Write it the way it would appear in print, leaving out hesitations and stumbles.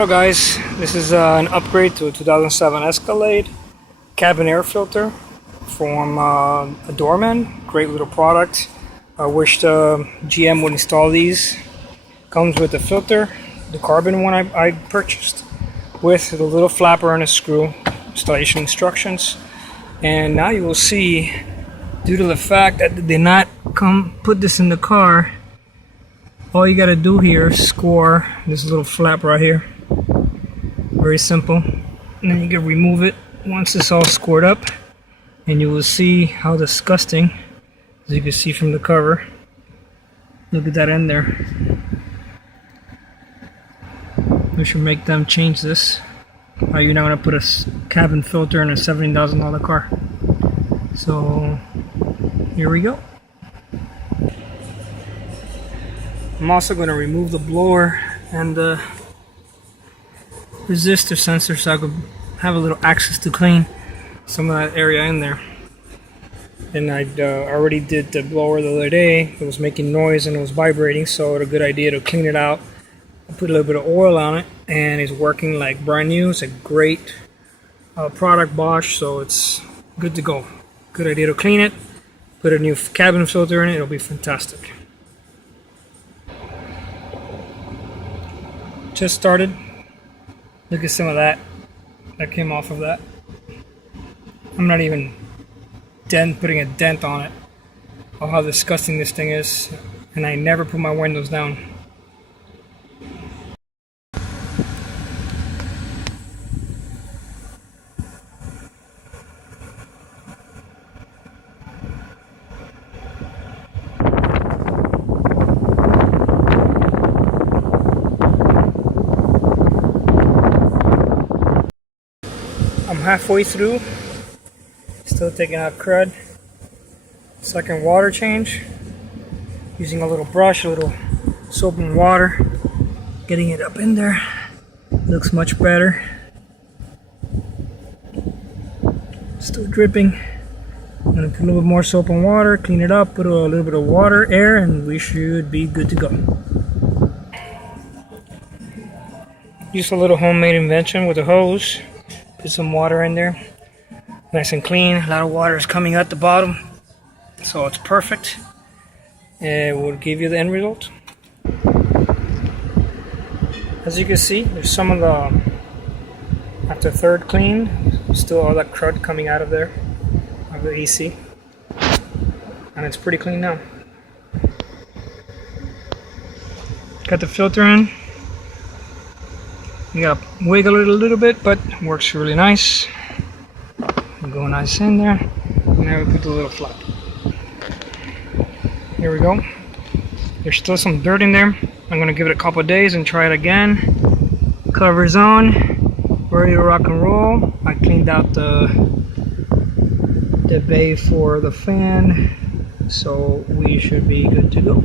Hello guys, this is an upgrade to a 2007 Escalade cabin air filter from a doorman. Great little product. I wish the GM would install these. Comes with the filter, the carbon one I purchased, with the little flapper and a screw. Installation instructions. And now you will see, due to the fact that they did not put this in the car, all you gotta do here is score this little flap right here. Very simple. And then you can remove it once it's all scored up, and you will see how disgusting, as you can see from the cover. Look at that in there. We should make them change this. How you're not gonna put a cabin filter in a $17,000 car. So here we go. I'm also going to remove the blower and the resistor sensor so I could have a little access to clean some of that area in there. And I already did the blower the other day. It was making noise and it was vibrating, so it's a good idea to clean it out. I put a little bit of oil on it and it's working like brand new. It's a great product, Bosch, so it's good to go. Good idea to clean it, put a new cabin filter in it, it'll be fantastic. Just started. Look at some of that came off of that. I'm not even putting a dent on it of how disgusting this thing is, and I never put my windows down. I'm halfway through, still taking out crud. Second water change, using a little brush, a little soap and water, getting it up in there. Looks much better. Still dripping. I'm gonna put a little bit more soap and water, clean it up, put a little bit of water, air, and we should be good to go. Use a little homemade invention with a hose. Put some water in there, nice and clean. A lot of water is coming out the bottom, so it's perfect. It will give you the end result. As you can see, there's some of the, after third clean, still all that crud coming out of there, of the AC, and it's pretty clean now. Got the filter in. You gotta wiggle it a little bit, but it works really nice. Go nice in there. And now we put the little flap. Here we go. There's still some dirt in there. I'm gonna give it a couple of days and try it again. Cover's on, ready to rock and roll. I cleaned out the bay for the fan, so we should be good to go.